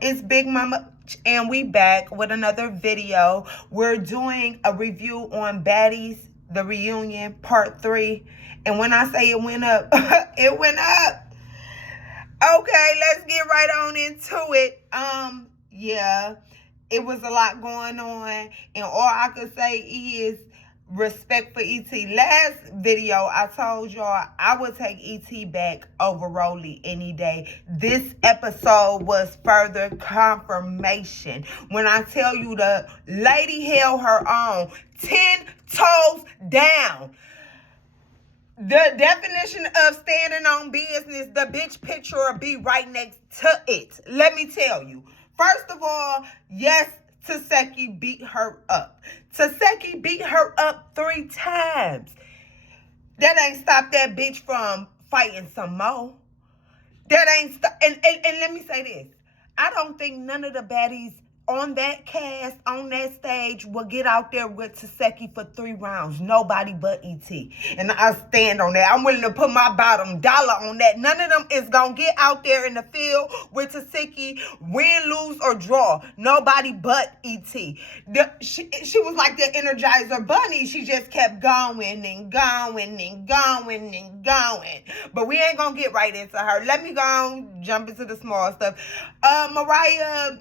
It's Big Mama and we back with another video. We're doing a review on Baddies, the reunion part 3. And when I say it went up, it went up. Okay, let's get right on into it. Yeah, it was a lot going on, and all I could say is respect for E.T. Last video, I told y'all I would take E.T. back over Rolly any day. This episode was further confirmation. When I tell you the lady held her own, 10 toes down. The definition of standing on business, the bitch picture will be right next to it. Let me tell you. First of all, yes, Taseki beat her up. Taseki beat her up 3 times. That ain't stopped that bitch from fighting some more. That ain't stop. And let me say this. I don't think none of the baddies on that cast, on that stage, will get out there with Taseki for 3 rounds. Nobody but E.T. And I stand on that. I'm willing to put my bottom dollar on that. None of them is going to get out there in the field with Taseki, win, lose, or draw. Nobody but E.T. She was like the Energizer Bunny. She just kept going and going and going and going. But we ain't going to get right into her. Let me go on, jump into the small stuff. Mariah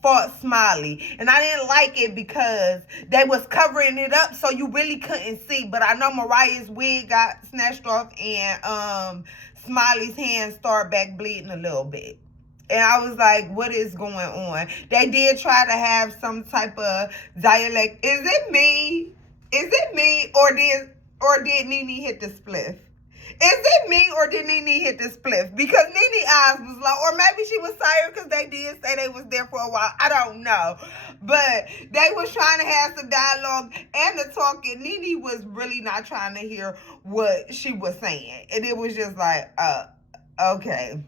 fought Smiley, and I didn't like it because they was covering it up so you really couldn't see. But I know Mariah's wig got snatched off, and Smiley's hands start back bleeding a little bit. And I was like, what is going on? They did try to have some type of dialect. Is it me? Is it me? Or did Nene hit the spliff? Is it me or did Nene hit the spliff? Because Nene eyes was low. Or maybe she was tired because they did say they was there for a while. I don't know. But they was trying to have some dialogue and the talking. Nene was really not trying to hear what she was saying. And it was just like, okay.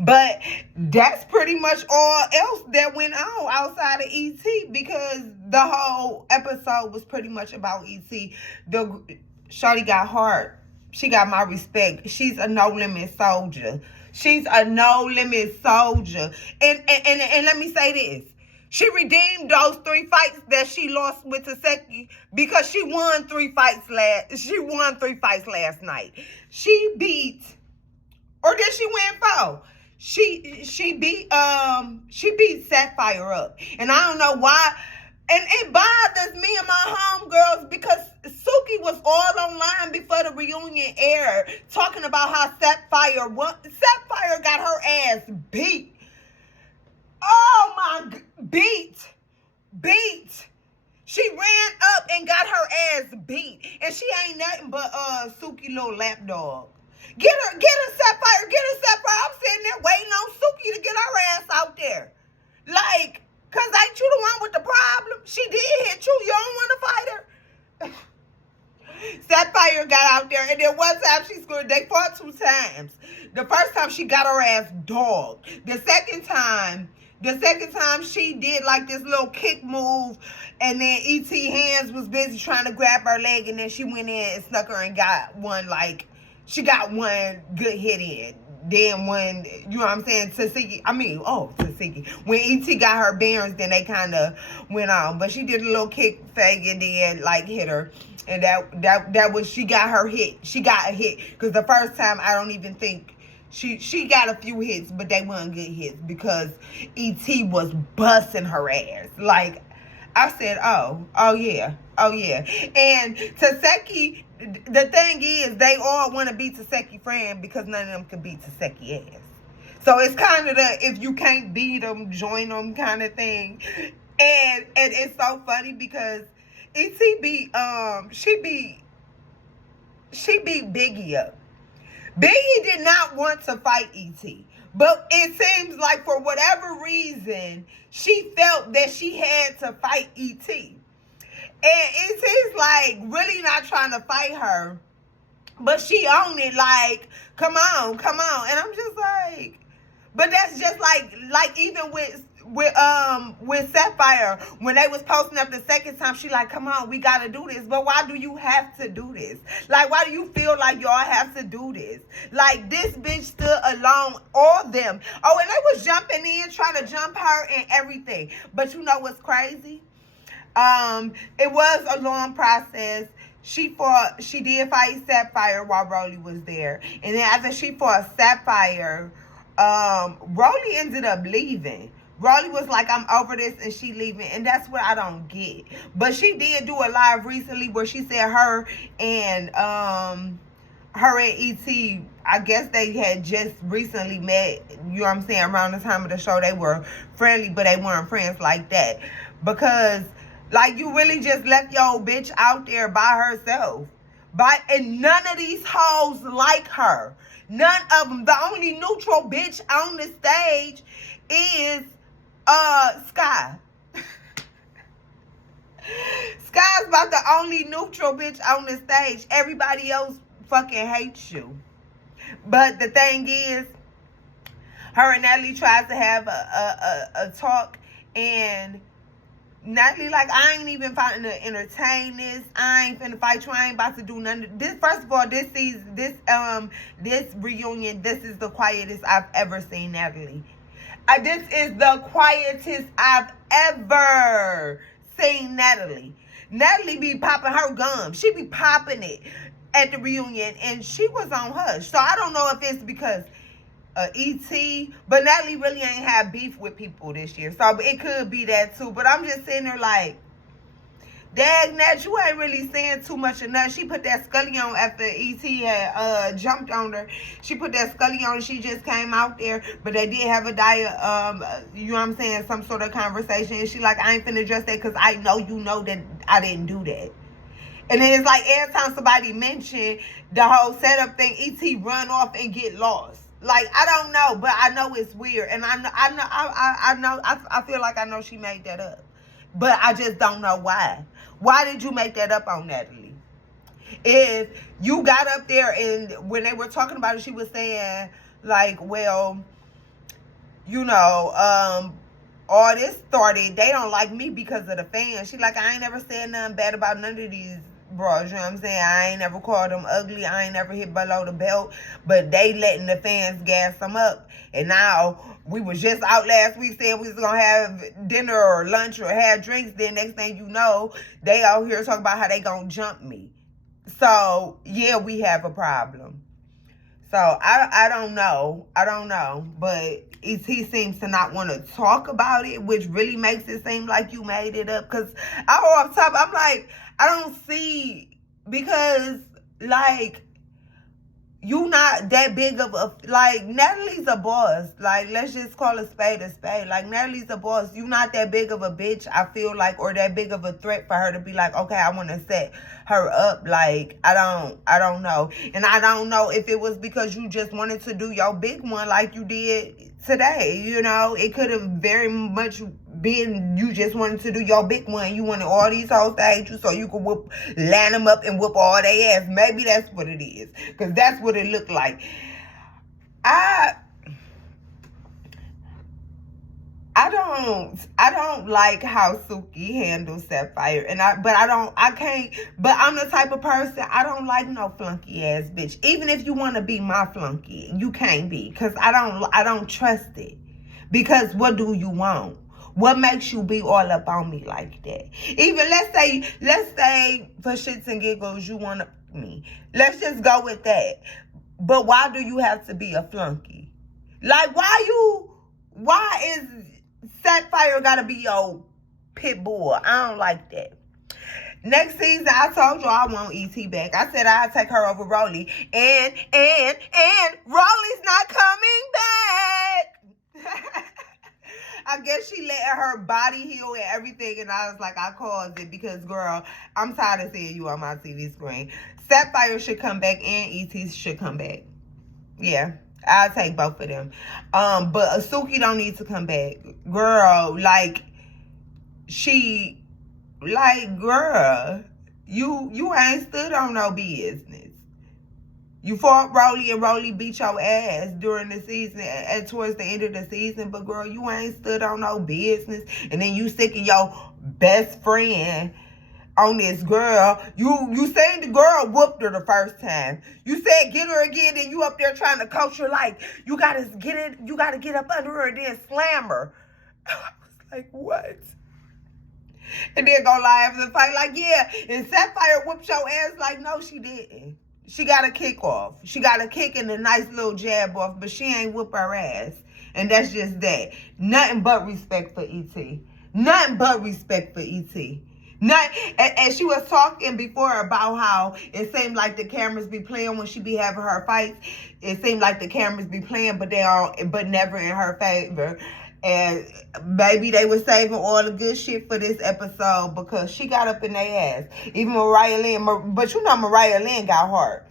But that's pretty much all else that went on outside of E.T. because the whole episode was pretty much about E.T. The shawty got heart. She got my respect. She's a no-limit soldier. She's a no-limit soldier. And let me say this. She redeemed those 3 fights that she lost with Taseki because she won 3 fights last night. She beat, or did she win 4? She beat Sapphire up. And I don't know why. And it bothers me and my homegirls because Suki was all online before the reunion aired talking about how Sapphire won. Sapphire got her ass beat. Oh my, beat. She ran up and got her ass beat. And she ain't nothing but Suki little lapdog. Get her Sapphire, I'm sitting there waiting on Suki to get her ass out there. Like, cause ain't you the one with the problem? She did hit you. You don't want to fight her? Sapphire got out there, and then one time she scored. They fought 2 times. The first time she got her ass dogged. The second time she did like this little kick move, and then E.T. hands was busy trying to grab her leg, and then she went in and snuck her and got one she got one good hit in. Then when, you know what I'm saying, Taseki. When E.T. got her bearings, then they kind of went on. But she did a little kick fake and then, hit her. And that was, she got her hit. She got a hit. Because the first time, I don't even think, she got a few hits, but they weren't good hits. Because E.T. was busting her ass. Like, I said, oh yeah. And Taseki, the thing is, they all want to be Taseki friend because none of them can beat Taseki ass. So it's kind of the, if you can't beat them, join them kind of thing. And it's so funny because E.T. beat Biggie up. Biggie did not want to fight E.T. But it seems like for whatever reason, she felt that she had to fight E.T. And E.T.'s like really not trying to fight her. But she owned it like, come on. And I'm just like, but that's just like even with with Sapphire, when they was posting up the second time, she like, come on, we gotta do this. But why do you have to do this? Like, why do you feel like y'all have to do this? Like, this bitch stood alone, all them. Oh, and they was jumping in, trying to jump her and everything. But you know what's crazy? It was a long process. She did fight Sapphire while Rolly was there. And then after she fought Sapphire, Rolly ended up leaving. Rolly was like, I'm over this, and she leaving. And that's what I don't get. But she did do a live recently where she said her and E.T., I guess they had just recently met, you know what I'm saying, around the time of the show. They were friendly, but they weren't friends like that. Because, like, you really just left your old bitch out there by herself. And none of these hoes like her. None of them. The only neutral bitch on the stage is Sky. Sky's about the only neutral bitch on the stage. Everybody else fucking hates you. But the thing is, her and Natalie tried to have a talk, and Natalie like, I ain't even fighting to entertain this. I ain't finna fight you. I ain't about to do none of this. First of all, this season, this reunion, this is the quietest I've ever seen Natalie. This is the quietest I've ever seen Natalie. Natalie be popping her gum. She be popping it at the reunion, and she was on hush. So I don't know if it's because E.T., but Natalie really ain't had beef with people this year. So it could be that too. But I'm just sitting there like, dag, Nat, you ain't really saying too much of nothing. She put that Scully on after E.T. had jumped on her. She put that Scully on. She just came out there. But they did have a you know what I'm saying, some sort of conversation. And she like, I ain't finna address that because I know you know that I didn't do that. And then it's like every time somebody mentioned the whole setup thing, E.T. run off and get lost. Like, I don't know, but I know it's weird. And I feel like I know she made that up. But I just don't know why. Why did you make that up on Natalie? If you got up there and when they were talking about it, she was saying, like, well, you know, all this started, they don't like me because of the fans. She like, I ain't never said nothing bad about none of these bros, you know what I'm saying? I ain't never called them ugly. I ain't never hit below the belt. But they letting the fans gas them up. And now, we was just out last week saying we was going to have dinner or lunch or have drinks. Then next thing you know, they out here talking about how they going to jump me. So, yeah, we have a problem. So, I don't know. I don't know. But he seems to not want to talk about it, which really makes it seem like you made it up. Because off top, I'm like, I don't see, because, like, you not that big of a, like, Natalie's a boss. Like, let's just call a spade a spade. Like, Natalie's a boss. You not that big of a bitch, I feel like, or that big of a threat for her to be like, okay, I want to set her up. Like, I don't know. And I don't know if it was because you just wanted to do your big one like you did today. You know, it could have very much been you just wanted to do your big one. You wanted all these hoes to hate you so you could line them up and whoop all their ass. Maybe that's what it is. Because that's what it looked like. I don't like how Suki handles Sapphire, but I'm the type of person, I don't like no flunky ass bitch. Even if you want to be my flunky, you can't be, because I don't trust it. Because what do you want? What makes you be all up on me like that? Even let's say for shits and giggles you want me. Let's just go with that. But why do you have to be a flunky? Like, why is Sapphire gotta be your pit bull? I don't like that. Next season, I told you I want E.T. back. I said I'd take her over Rolly. And Rolly's not coming back. I guess she let her body heal and everything. And I was like, I caused it because, girl, I'm tired of seeing you on my TV screen. Sapphire should come back and E.T. should come back. Yeah. I'll take both of them. But Suki don't need to come back. Girl, girl, you ain't stood on no business. You fought Rolly and Rolly beat your ass during the season and towards the end of the season. But girl, you ain't stood on no business. And then you sticking your best friend on this girl. You saying the girl whooped her the first time. You said get her again, and you up there trying to coach her like you gotta get it, you gotta get up under her and then slam her. I was like, what? And then go live after the fight like, yeah, and Sapphire whooped your ass. Like, no, she didn't. She got a kick off. She got a kick and a nice little jab off, but she ain't whoop her ass. And that's just that. Nothing but respect for E.T. Nothing but respect for E.T. And she was talking before about how it seemed like the cameras be playing when she be having her fights. It seemed like the cameras be playing, but never in her favor. And maybe they were saving all the good shit for this episode because she got up in their ass. Even Mariah Lynn, but you know Mariah Lynn got heart.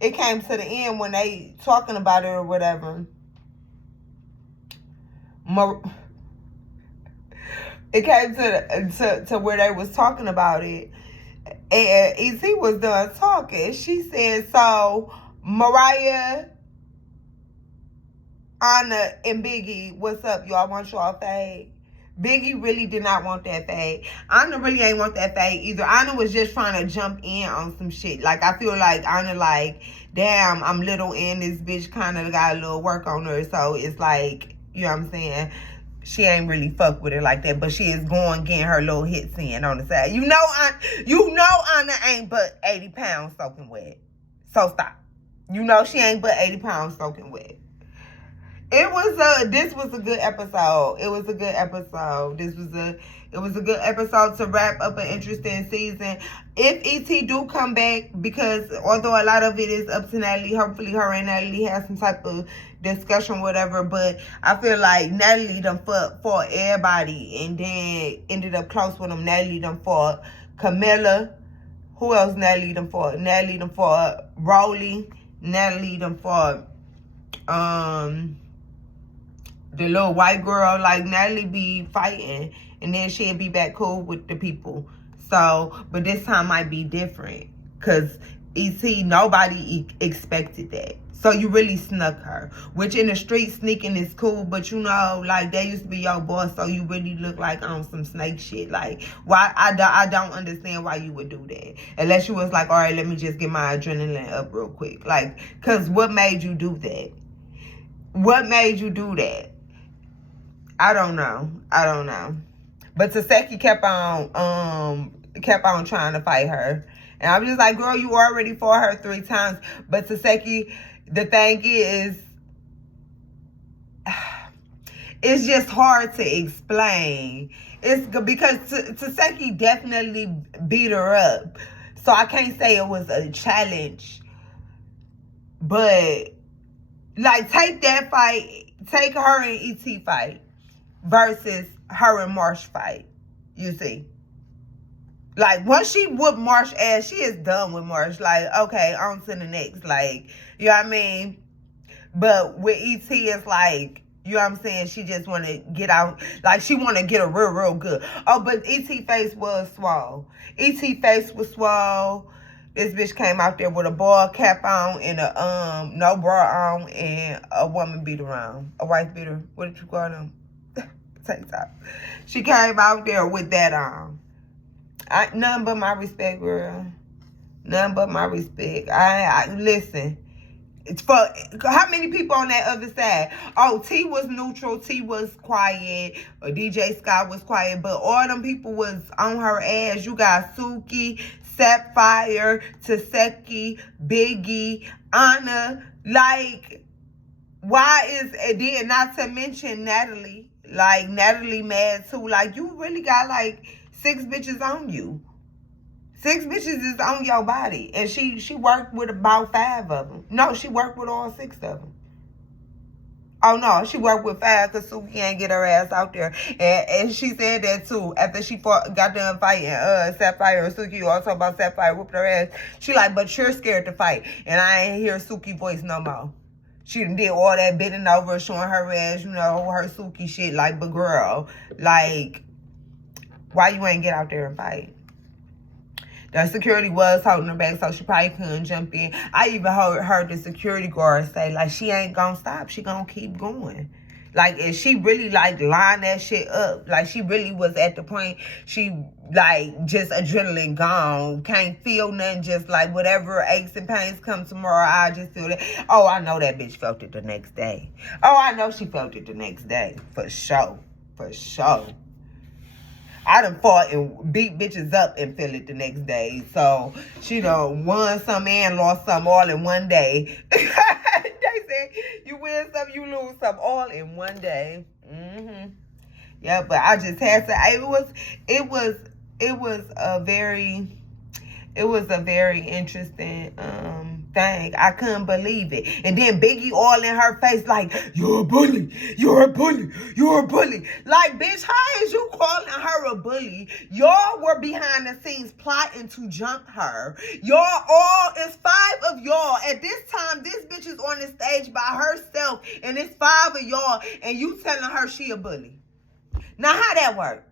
It came to the end when they talking about it or whatever. It came to where they was talking about it. And E.T. was done talking. She said, so Mariah, Anna, and Biggie, what's up? Y'all want y'all fade? Biggie really did not want that fade. Anna really ain't want that fade either. Anna was just trying to jump in on some shit. Like, I feel like Anna like, damn, I'm little and this bitch kind of got a little work on her. So it's like, you know what I'm saying? She ain't really fuck with it like that. But she is going getting her little hits in on the side. You know Anna ain't but 80 pounds soaking wet. So stop. You know she ain't but 80 pounds soaking wet. This was a good episode. It was a good episode. It was a good episode to wrap up an interesting season. If E.T. do come back, because although a lot of it is up to Natalie, hopefully her and Natalie have some type of discussion, whatever. But I feel like Natalie done fought everybody and then ended up close with them. Natalie done fought Camilla. Who else Natalie done fought? Natalie done fought Rolly. Natalie done fought the little white girl. Like, Natalie be fighting and then she'll be back cool with the people. So, but this time might be different because E.T., nobody expected that. So you really snuck her, which in the street sneaking is cool, but you know, like, they used to be your boss, so you really look like on some snake shit. Like, why? I don't understand why you would do that unless you was like, all right, let me just get my adrenaline up real quick. Like, because what made you do that? What made you do that? I don't know. But Taseki kept on trying to fight her. And I'm just like, girl, you already fought her 3 times. But Taseki, the thing is, it's just hard to explain. It's because Taseki definitely beat her up. So I can't say it was a challenge. But, like, take that fight, take her and E.T. fight versus her and Marsh fight, you see. Like, once she whooped Marsh ass, she is done with Marsh. Like, okay, on to the next. Like, you know what I mean? But with E.T., it's like, you know what I'm saying? She just want to get out. Like, she want to get a real good. Oh, but E.T. face was swole. E.T. face was swole. This bitch came out there with a ball cap on and a no bra on and a woman beater on. A wife beater. What did you call them? Tank top. She came out there with that on. Nothing but my respect, girl. Nothing but my respect. Listen. It's for how many people on that other side? Oh, T was neutral. T was quiet. DJ Scott was quiet. But all them people was on her ass. You got Suki, Sapphire, Taseki, Biggie, Anna. Like, why is it then? Not to mention Natalie. Like, Natalie mad too. Like, you really got like 6 bitches on you. 6 bitches is on your body. And she worked with about 5 of them. No, she worked with all 6 of them. Oh, no, she worked with 5 because Suki ain't get her ass out there. And she said that, too, after she got done fighting Sapphire and Suki. Also about Sapphire whooped her ass. She like, but you're scared to fight. And I ain't hear Suki voice no more. She did all that bending over, showing her ass, you know, her Suki shit. Like, but girl, like, why you ain't get out there and fight? The security was holding her back, so she probably couldn't jump in. I even heard the security guard say, like, she ain't gonna stop. She gonna keep going. Like, and she really, like, lined that shit up. Like, she really was at the point, she, like, just adrenaline gone. Can't feel nothing, just, like, whatever aches and pains come tomorrow, I just feel it. Oh, I know that bitch felt it the next day. Oh, I know she felt it the next day. For sure. For sure. I done fought and beat bitches up and feel it the next day. So, she done won some and lost some all in one day. They said, you win some, you lose some all in one day. Yeah, but I just had to, it was a very interesting thing. I couldn't believe it. And then Biggie all in her face like, you're a bully. You're a bully. You're a bully. Like, bitch, how is you calling her a bully? Y'all were behind the scenes plotting to jump her. It's 5 of y'all. At this time, this bitch is on the stage by herself. And it's 5 of y'all. And you telling her she a bully. Now, how that work?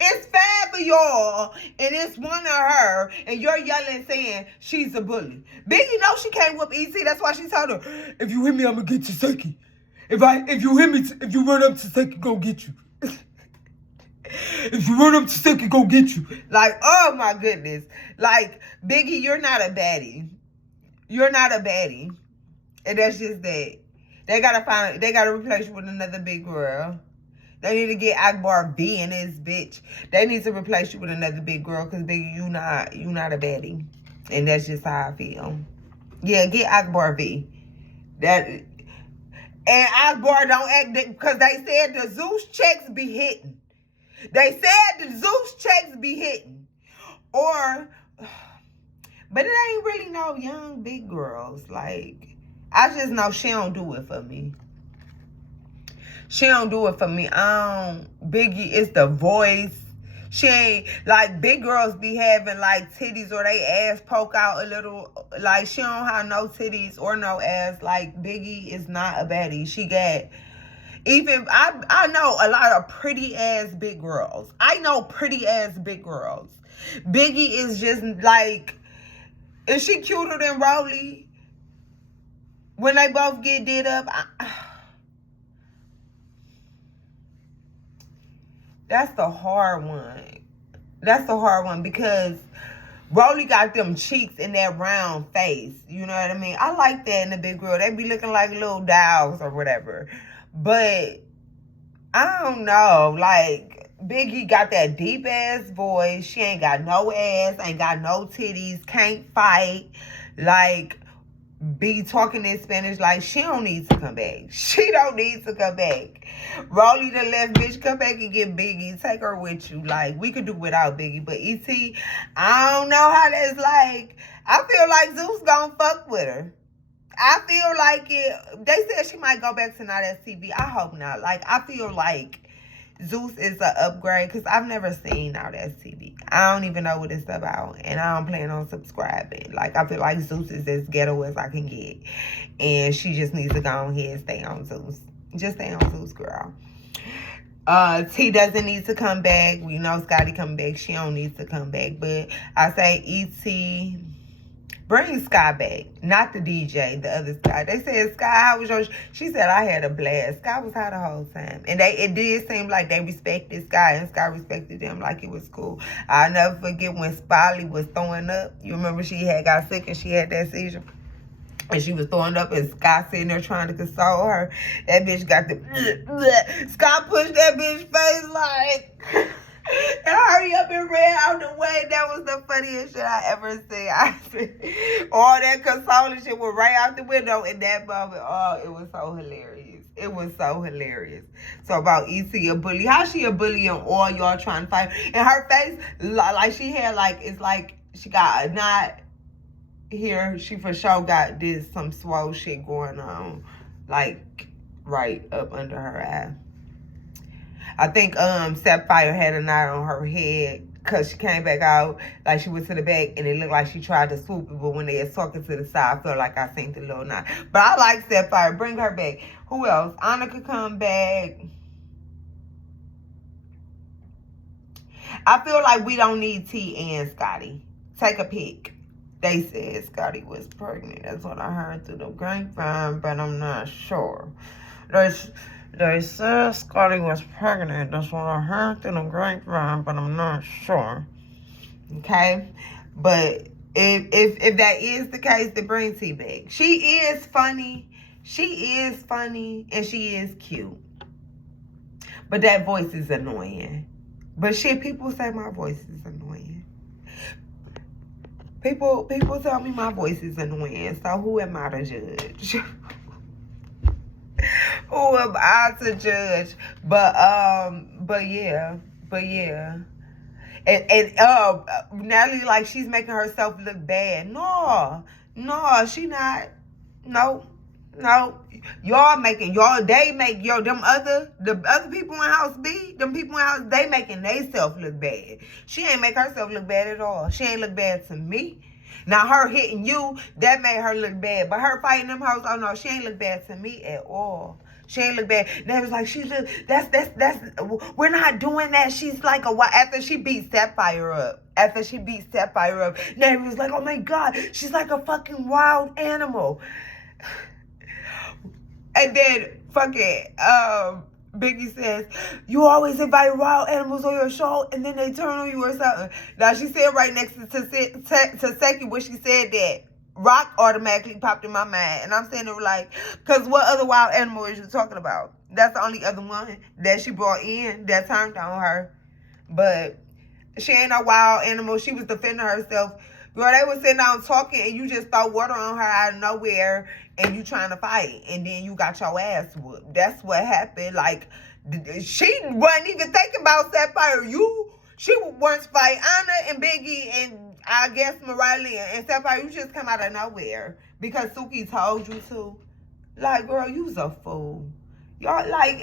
It's 5 of y'all, and it's 1 of her, and you're yelling saying she's a bully. Biggie knows she can't whoop E.T. That's why she told her, if you hit me, I'm gonna get you, Seki. If you hit me, if you run up to Seki, go get you. If you run up to Seki, go get you. Like, oh my goodness. Like, Biggie, you're not a baddie. You're not a baddie. And that's just that. They gotta replace you with another big girl. They need to get Akbar V in this bitch. They need to replace you with another big girl, because Biggie, you not a baddie. And that's just how I feel. Yeah, get Akbar V. And Akbar don't act, because they said the Zeus checks be hitting. They said the Zeus checks be hitting. But it ain't really no young big girls. Like, I just know she don't do it for me. She don't do it for me. Biggie is the voice. She ain't, like, big girls be having, like, titties or they ass poke out a little. Like, she don't have no titties or no ass. Like, Biggie is not a baddie. She got, I know a lot of pretty ass big girls. I know pretty ass big girls. Biggie is just, like, is she cuter than Rolly? When they both get did up, that's the hard one. That's the hard one, because Rolly got them cheeks and that round face. You know what I mean? I like that in a big girl. They be looking like little dolls or whatever. But I don't know. Like, Biggie got that deep ass voice. She ain't got no ass, ain't got no titties, can't fight. Like, be talking in Spanish. Like, she don't need to come back. She don't need to come back. Rolly the left, bitch, come back and get Biggie. Take her with you. Like, we could do without Biggie. But E.T., I don't know how that's like. I feel like Zeus gonna fuck with her. I feel like it. They said she might go back to Not STV. I hope not. Like, I feel like Zeus is an upgrade, because I've never seen Now That's TV. I don't even know what it's about, and I don't plan on subscribing. Like, I feel like Zeus is as ghetto as I can get, and she just needs to go ahead and stay on Zeus. Just stay on Zeus, girl. T doesn't need to come back. We know Scotty come back. She don't need to come back, but I say E.T., bring Sky back, not the DJ, the other Sky. They said, Sky, how was yours? She said, I had a blast. Sky was high the whole time. And it did seem like they respected Sky, and Sky respected them like it was cool. I'll never forget when Spolly was throwing up. You remember she had got sick and she had that seizure? And she was throwing up, and Sky sitting there trying to console her. That bitch got the... Sky pushed that bitch face like... And hurry up and ran out the way. That was the funniest shit I ever seen. I said, all that consoling shit was right out the window in that moment. Oh, it was so hilarious. It was so hilarious. So about E.T. a bully. How she a bully and all y'all trying to fight? And her face, like she had like, it's like she got a knot here. She for sure got some swole shit going on. Like right up under her eye. I think Sapphire had a knot on her head because she came back out, like she went to the back, and it looked like she tried to swoop it, but when they was talking to the side, I felt like I seen the little knot. But I like Sapphire. Bring her back. Who else? Anna could come back. I feel like we don't need T and Scotty. Take a peek. They said Scotty was pregnant. That's what I heard through the grapevine, but I'm not sure. They said Scotty was pregnant. That's what I heard through the grapevine, but I'm not sure. Okay? But if that is the case, then bring T back. She is funny. She is funny, and she is cute. But that voice is annoying. But shit, people say my voice is annoying. People tell me my voice is annoying. So who am I to judge? Who am I to judge? But yeah. And Natalie, like, she's making herself look bad. No, she not. No. The other people in House B, them people in House, they making theyself look bad. She ain't make herself look bad at all. She ain't look bad to me. Now, her hitting you, that made her look bad. But her fighting them hoes, oh no, she ain't look bad to me at all. She ain't look bad. They was like, we're not doing that. She's like after she beat Sapphire up. They was like, oh my God, she's like a fucking wild animal. And then fucking Biggie says, you always invite wild animals on your show and then they turn on you or something. Now, she said right next to Seki when she said that, Rock automatically popped in my mind. And I'm saying there like, because what other wild animal is you talking about? That's the only other one that she brought in that turned on her. But she ain't no wild animal. She was defending herself. Girl, they was sitting down talking and you just throw water on her out of nowhere and you trying to fight. And then you got your ass whooped. That's what happened. Like, she wasn't even thinking about Sapphire. She wants to fight Anna and Biggie and I guess Mariah Lynn. And Sapphire, you just come out of nowhere because Suki told you to. Like, girl, you's a fool. Y'all, like,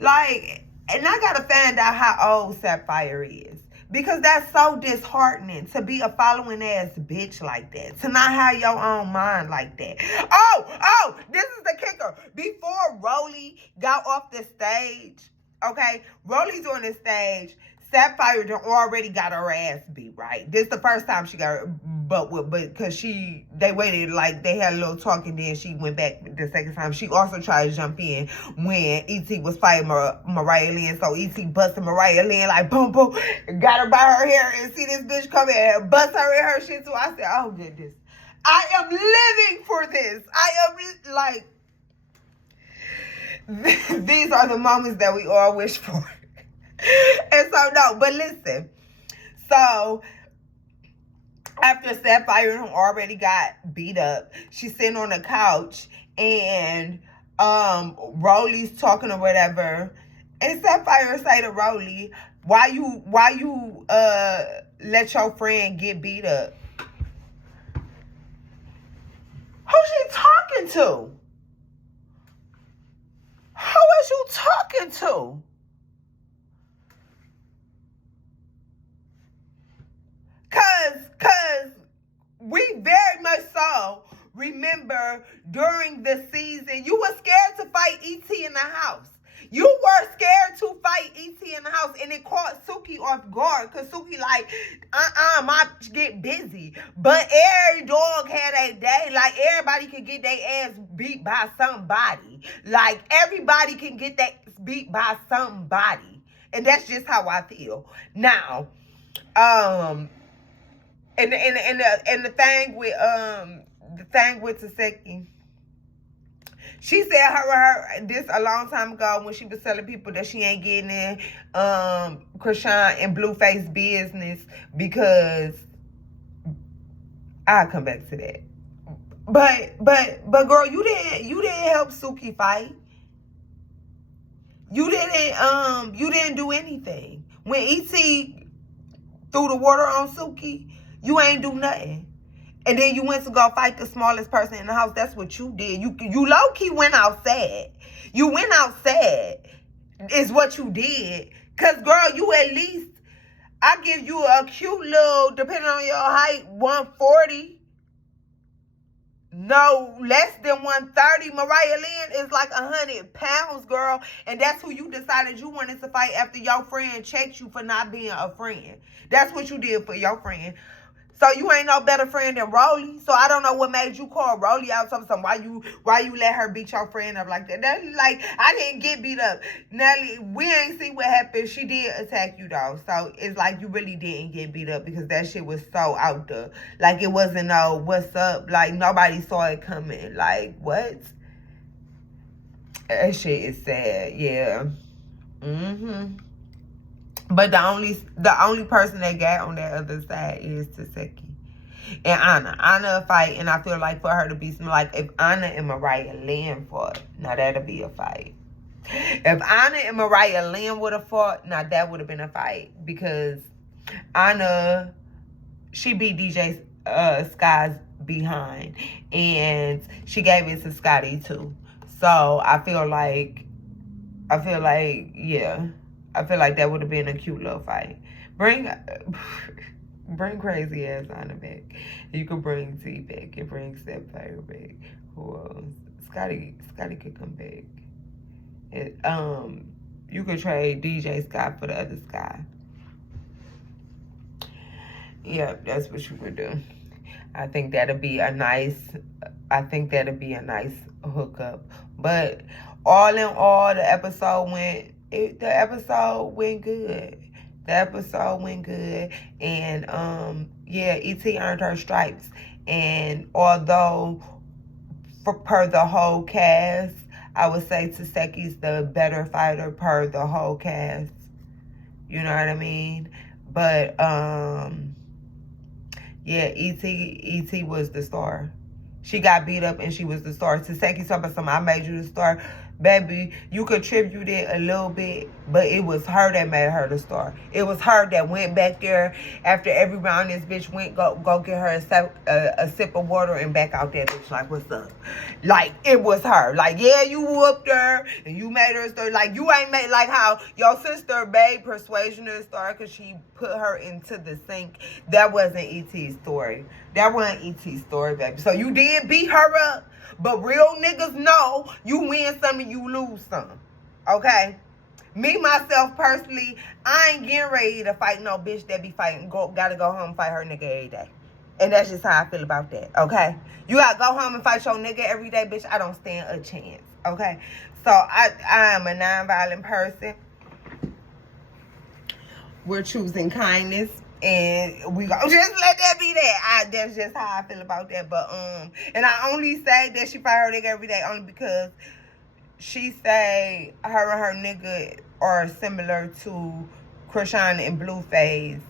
and I gotta find out how old Sapphire is. Because that's so disheartening to be a following ass bitch like that. To not have your own mind like that. Oh, this is the kicker. Before Rolly got off the stage, okay, Rolly's on the stage. Sapphire already got her ass beat, right? This is the first time she got her, but because they waited, like, they had a little talk and then she went back the second time. She also tried to jump in when E.T. was fighting Mariah Lynn. So E.T. busted Mariah Lynn, like, boom, boom, got her by her hair and see this bitch come in and bust her in her shit too. I said, oh, goodness. I am living for this. I am, like, these are the moments that we all wish for. And so, no, but listen. So, after Sapphire and him already got beat up, she's sitting on the couch and Rolly's talking or whatever. And Sapphire say to Rolly, why you let your friend get beat up? Who's she talking to? Who is you talking to? Cause we very much so remember during the season, you were scared to fight E.T. in the house. You were scared to fight E.T. in the house, and it caught Suki off guard, because Suki like, my get busy. But every dog had a day. Like, everybody can get their ass beat by somebody. Like, everybody can get their beat by somebody. And that's just how I feel. Now, and the thing with Taseki, she said her this a long time ago when she was telling people that she ain't getting in Krishan and Blueface business, because I'll come back to that. But girl, you didn't help Suki fight. You didn't do anything. When E.T. threw the water on Suki, you ain't do nothing. And then you went to go fight the smallest person in the house. That's what you did. You low-key went outside. You went outside is what you did. Because, girl, you at least, I give you a cute little, depending on your height, 140. No, less than 130. Mariah Lynn is like 100 pounds, girl. And that's who you decided you wanted to fight after your friend checked you for not being a friend. That's what you did for your friend. So you ain't no better friend than Rolly. So I don't know what made you call Rolly out something. Why you let her beat your friend up like that? That like I didn't get beat up. Nelly, we ain't see what happened. She did attack you though. So it's like you really didn't get beat up because that shit was so out there. Like it wasn't no what's up. Like nobody saw it coming. Like what? That shit is sad. Yeah. But the only person that got on that other side is Taseki and Anna. Anna a fight, and I feel like for her to be like if Anna and Mariah land fought, now that'll be a fight. If Anna and Mariah Lynn would have fought, now that would have been a fight because Anna, she beat DJ Sky's behind, and she gave it to Scotty too. So I feel like yeah. I feel like that would have been a cute little fight. Bring crazy ass Anna back. You could bring T back and bring Stepfire back. Who else? Scotty could come back. You could trade DJ Scott for the other Sky. Yeah, that's what you would do. I think that'd be a nice hookup. But all in all, the episode went good. The episode went good. And yeah, E.T. earned her stripes. And although per the whole cast, I would say Taseki's the better fighter per the whole cast. You know what I mean? But yeah, E.T. was the star. She got beat up and she was the star. Taseki talking about something, I made you the star. Baby, you contributed a little bit, but it was her that made her the star. It was her that went back there after every round this bitch went, go get her a sip of water and back out that bitch like, what's up? Like, it was her. Like, yeah, you whooped her and you made her a star. Like, you ain't made, like how your sister made Persuasion a star because she put her into the sink. That wasn't E.T.'s story. That wasn't E.T.'s story, baby. So you did beat her up. But real niggas know you win some and you lose some. Okay? Me, myself, personally, I ain't getting ready to fight no bitch that be fighting. Gotta go home and fight her nigga every day. And that's just how I feel about that. Okay? You gotta go home and fight your nigga every day, bitch. I don't stand a chance. Okay? So, I am a nonviolent person. We're choosing kindness. And we gonna just let that be that. That's just how I feel about that. But and I only say that she fight her nigga every day only because she say her and her nigga are similar to Krishan and Blueface,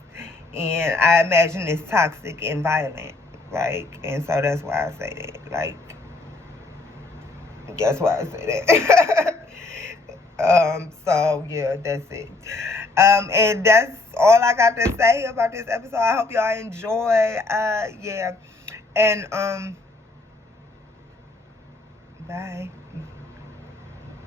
and I imagine it's toxic and violent, like, and so that's why I say that. Like, that's why I say that. So yeah, that's it. And that's all I got to say about this episode. I hope y'all enjoy. Yeah. And bye.